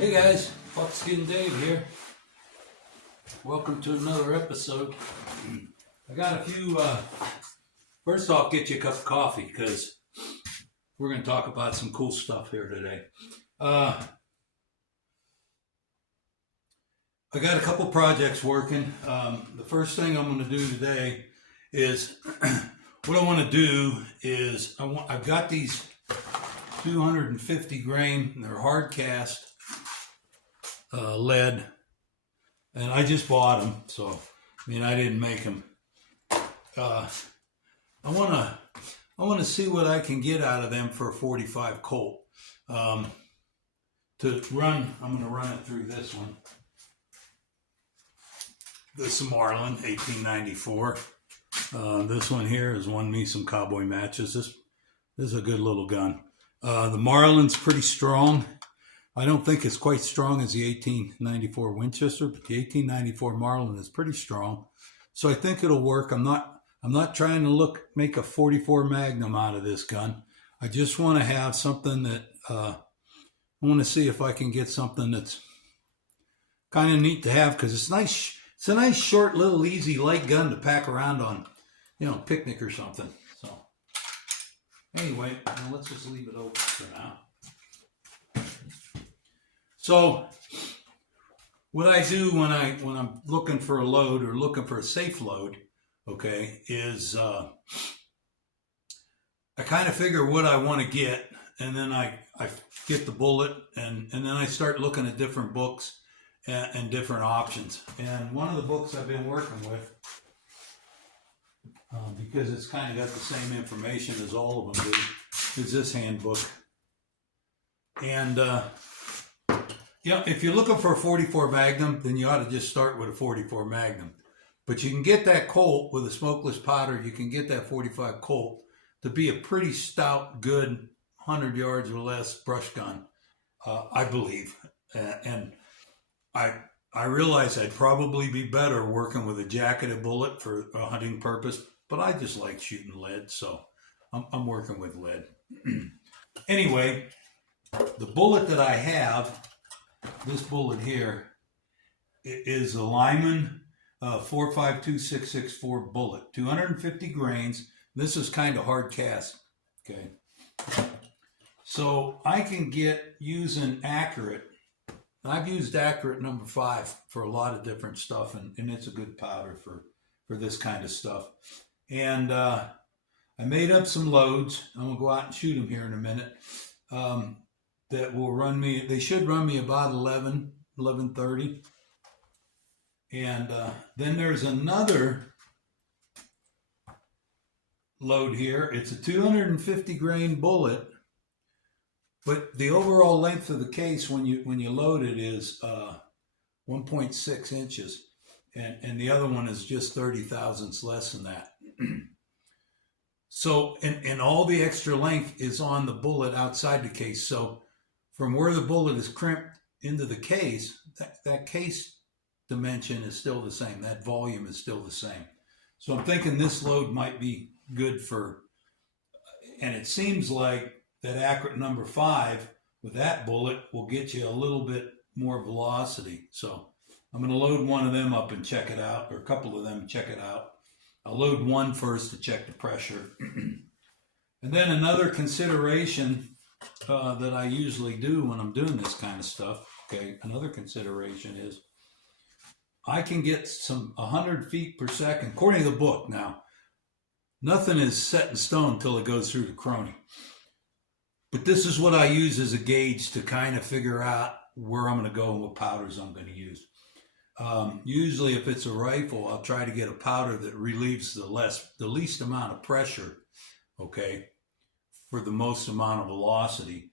Hey guys, Buckskin Dave here. Welcome to another episode. I got a few, first off, get you a cup of coffee because we're going to talk about some cool stuff here today. I got a couple projects working. The first thing I'm going to do today is, what I want to do is, I've got these 250 grain, they're hard cast. Lead, and I just bought them, so I mean I didn't make them. I want to see what I can get out of them for a 45 Colt. To run, I'm going to run it through this one. This is Marlin, 1894. This one here has won me some cowboy matches. This is a good little gun. The Marlin's pretty strong. I don't think it's quite strong as the 1894 Winchester, but the 1894 Marlin is pretty strong. So I think it'll work. I'm not trying to make a 44 Magnum out of this gun. I just want to have something that I want to see if I can get something that's kind of neat to have, because it's nice. It's a nice, short, little, easy, light gun to pack around on, picnic or something. So anyway, let's just leave it open for now. So what I do when I'm looking for a load or looking for a safe load, okay, is I kind of figure what I want to get, and then I get the bullet, and then I start looking at different books and different options. And one of the books I've been working with, because it's kind of got the same information as all of them do, is this handbook. And if you're looking for a 44 Magnum, then you ought to just start with a 44 Magnum. But you can get that Colt with a smokeless powder. You can get that 45 Colt to be a pretty stout, good 100 yards or less brush gun, I believe. And I realize I'd probably be better working with a jacketed bullet for a hunting purpose, but I just like shooting lead, so I'm working with lead. Anyway, the bullet that I have, this bullet here, is a Lyman 452664 bullet, 250 grains. This is kind of hard cast, okay? So I can get using Accurate. I've used Accurate number 5 for a lot of different stuff, and it's a good powder for this kind of stuff. And I made up some loads. I'm going to go out and shoot them here in a minute. That will run me, they should run me about 11:30. And then there's another load here. It's a 250 grain bullet, but the overall length of the case when you load it is 1.6 inches. And the other one is just 30 thousandths less than that. So, and all the extra length is on the bullet outside the case. So from where the bullet is crimped into the case, that case dimension is still the same. That volume is still the same. So I'm thinking this load might be good for, and it seems like that Accurate number 5 with that bullet will get you a little bit more velocity. So I'm going to load one of them up and check it out, or a couple of them and check it out. I'll load one first to check the pressure. And then another consideration that I usually do when I'm doing this kind of stuff, okay, another consideration is I can get 100 feet per second, according to the book. Now, nothing is set in stone until it goes through the crony. But this is what I use as a gauge to kind of figure out where I'm going to go and what powders I'm going to use. Usually if it's a rifle, I'll try to get a powder that relieves the least amount of pressure, okay, for the most amount of velocity.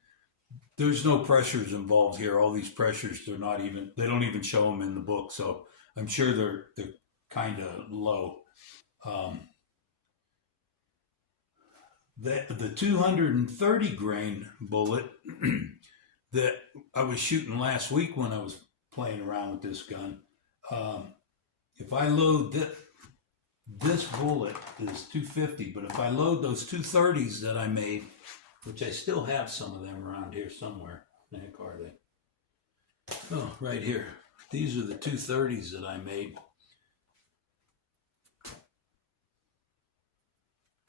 There's no pressures involved here. All these pressures, they don't even show them in the book. So I'm sure they're kind of low. The 230 grain bullet that I was shooting last week when I was playing around with this gun, if I load this bullet is 250, but if I load those 230s that I made, which I still have some of them around here somewhere, the heck are they? Oh, right here. These are the 230s that I made.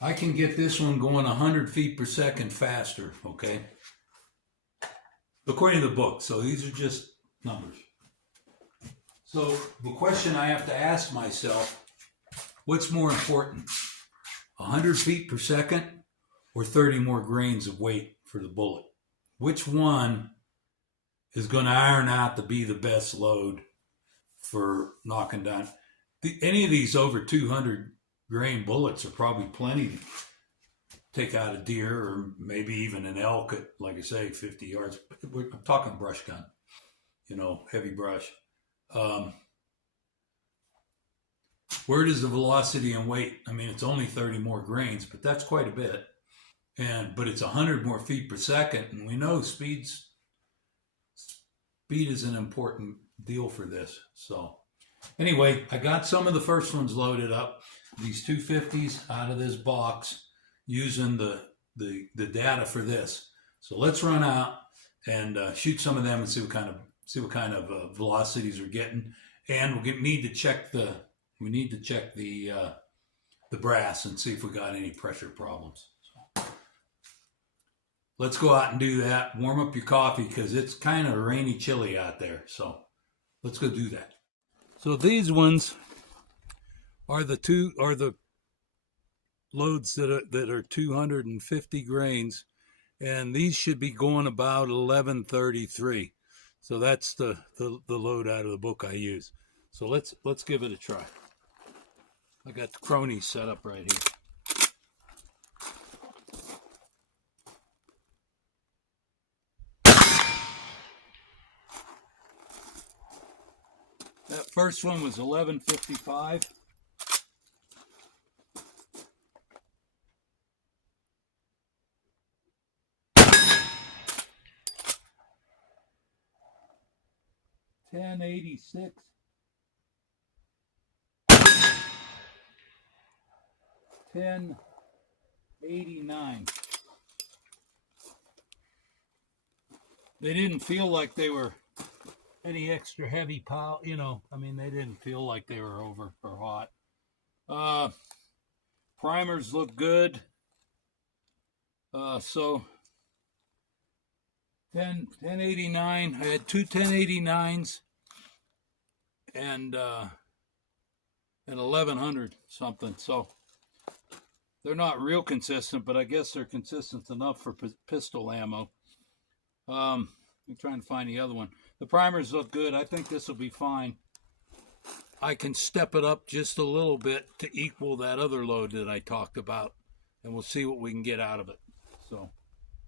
I can get this one going 100 feet per second faster, okay? According to the book. So these are just numbers. So the question I have to ask myself, what's more important? 100 feet per second or 30 more grains of weight for the bullet? Which one is going to iron out to be the best load for knocking down? Any of these over 200 grain bullets are probably plenty to take out a deer or maybe even an elk at, like I say, 50 yards. I'm talking brush gun, heavy brush. Where does the velocity and weight? I mean, it's only 30 more grains, but that's quite a bit. But it's 100 more feet per second, and we know speed is an important deal for this. So anyway, I got some of the first ones loaded up. These 250s out of this box using the data for this. So let's run out and shoot some of them and see what kind of velocities we're getting. And we need to check the brass and see if we got any pressure problems. So let's go out and do that. Warm up your coffee because it's kind of rainy, chilly out there. So let's go do that. So these ones are the loads that are 250 grains, and these should be going about 1133. So that's the load out of the book I use. So let's give it a try. I got the cronies set up right here. That first one was 1155. $10.86. $10.89. They didn't feel like they were any extra heavy power, I mean, they didn't feel like they were over or hot. Primers look good. So 1089. I had two 1089s and 1100 something. So they're not real consistent, but I guess they're consistent enough for pistol ammo. I'm trying to find the other one. The primers look good. I think this will be fine. I can step it up just a little bit to equal that other load that I talked about, and we'll see what we can get out of it. So,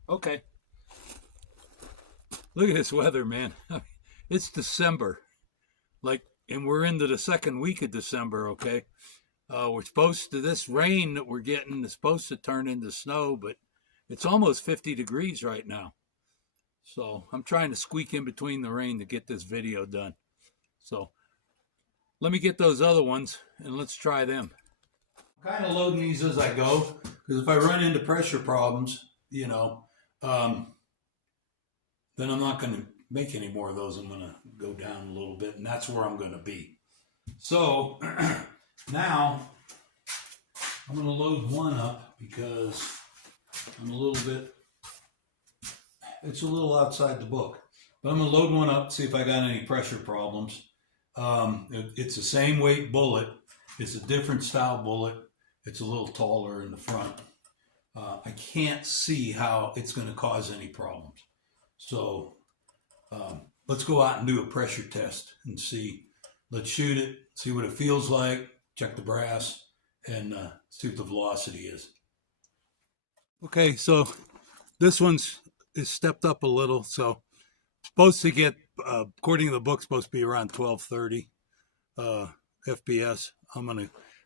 okay. Look at this weather, man. It's December. And we're into the second week of December, okay? This rain that we're getting is supposed to turn into snow, but it's almost 50 degrees right now. So I'm trying to squeak in between the rain to get this video done. So let me get those other ones and let's try them. I'm kind of loading these as I go, because if I run into pressure problems, then I'm not going to make any more of those. I'm going to go down a little bit, and that's where I'm going to be. So now I'm going to load one up because it's a little outside the book. But I'm going to load one up, see if I got any pressure problems. It's the same weight bullet. It's a different style bullet. It's a little taller in the front. I can't see how it's going to cause any problems. So let's go out and do a pressure test and see. Let's shoot it, see what it feels like, check the brass, and see what the velocity is. Okay, so this one's is stepped up a little. So supposed to get, according to the book, supposed to be around 1230 FPS.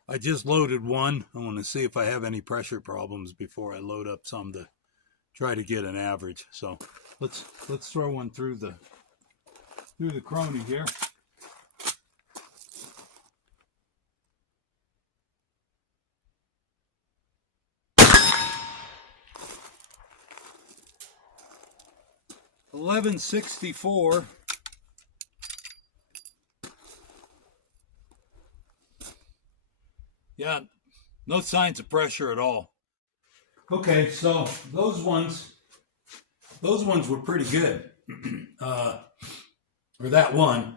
I just loaded one. I want to see if I have any pressure problems before I load up some to try to get an average. So let's throw one through the crony here. $11.64. Yeah, no signs of pressure at all. Okay, so those ones were pretty good. Or that one,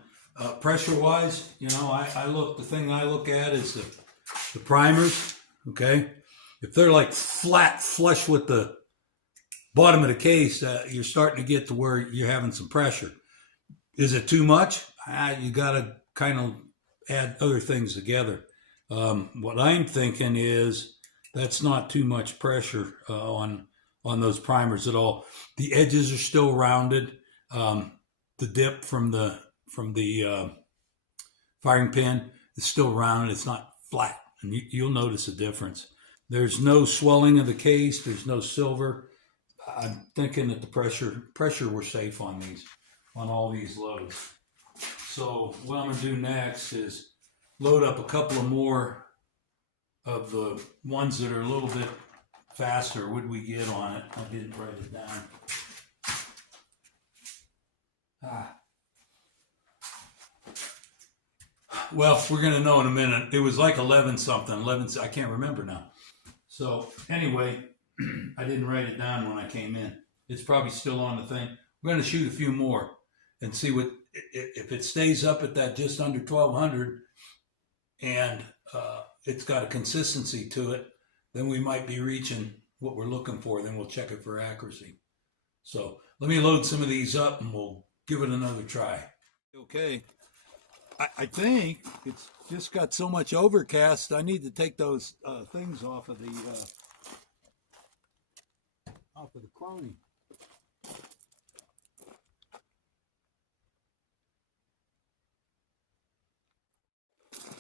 pressure-wise, you know, the thing I look at is the primers. Okay, if they're like flat flush with the bottom of the case, you're starting to get to where you're having some pressure. Is it too much? You got to kind of add other things together. What I'm thinking is that's not too much pressure on those primers at all. The edges are still rounded. The dip from the firing pin is still rounded. It's not flat, and you'll notice a difference. There's no swelling of the case. There's no silver. I'm thinking that the pressure we're safe on all these loads. So what I'm gonna do next is load up a couple of more of the ones that are a little bit faster. What did we get on it? I didn't write it down. Well, we're gonna know in a minute. It was like 11 something. 11. I can't remember now. So anyway, I didn't write it down when I came in. It's probably still on the thing. We're gonna shoot a few more and see what if it stays up at that just under 1200, and it's got a consistency to it. Then we might be reaching what we're looking for. Then we'll check it for accuracy. So let me load some of these up and we'll give it another try. Okay, I think it's just got so much overcast. I need to take those things off of the crony.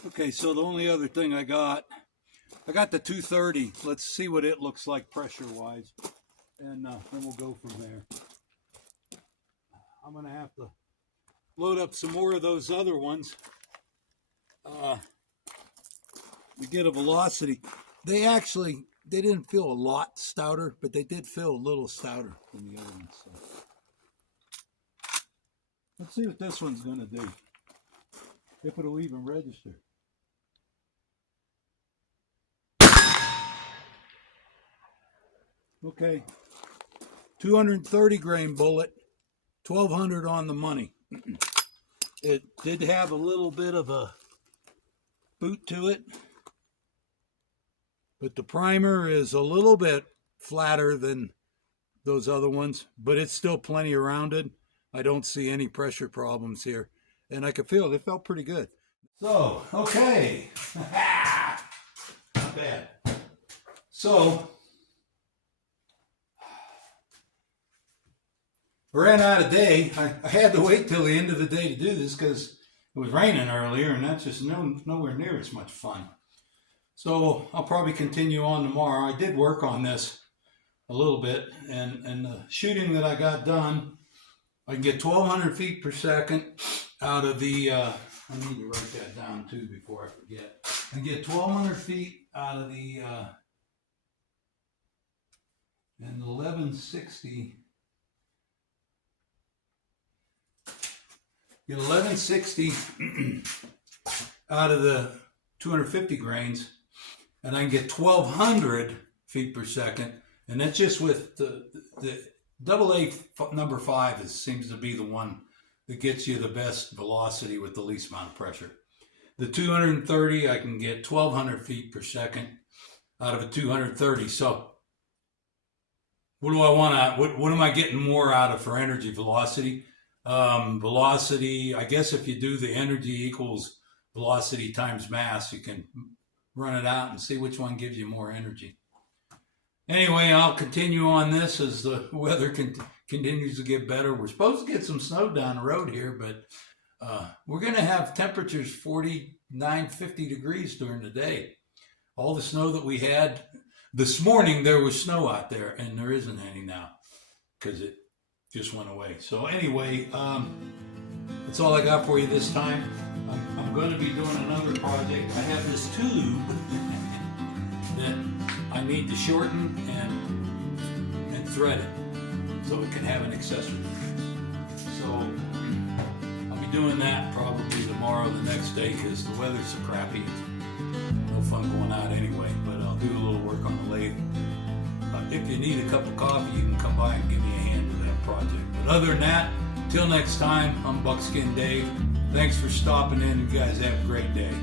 Okay, so the only other thing I got the 230. Let's see what it looks like pressure-wise, and then we'll go from there. I'm gonna have to load up some more of those other ones. We get a velocity. They didn't feel a lot stouter, but they did feel a little stouter than the other ones. So let's see what this one's gonna do. If it'll even register. Okay, 230 grain bullet, 1200 on the money. It did have a little bit of a boot to it, but the primer is a little bit flatter than those other ones, but it's still plenty rounded. I don't see any pressure problems here, and I could feel it felt pretty good. So, okay, not bad. So, I ran out of day. I had to wait till the end of the day to do this because it was raining earlier, and that's just nowhere near as much fun. So I'll probably continue on tomorrow. I did work on this a little bit, and the shooting that I got done, I can get 1200 feet per second out of the, I need to write that down too before I forget. I can get 1200 feet out of the, and 1160. Get 1160 out of the 250 grains, and I can get 1200 feet per second, and that's just with the AA number 5 seems to be the one that gets you the best velocity with the least amount of pressure. The 230, I can get 1200 feet per second out of a 230. So what do I want to, what am I getting more out of for energy? Velocity? Velocity, I guess if you do the energy equals velocity times mass, you can run it out and see which one gives you more energy. Anyway, I'll continue on this as the weather continues to get better. We're supposed to get some snow down the road here, but we're going to have temperatures 49, 50 degrees during the day. All the snow that we had this morning, there was snow out there, and there isn't any now because it just went away. So anyway, that's all I got for you this time. I'm going to be doing another project. I have this tube that I need to shorten and thread it so it can have an accessory. So I'll be doing that probably tomorrow, the next day, because the weather's so crappy. No fun going out anyway, but I'll do a little work on the lathe. If you need a cup of coffee, you can come by and give me a hand with that project. But other than that, till next time, I'm Buckskin Dave. Thanks for stopping in. You guys have a great day.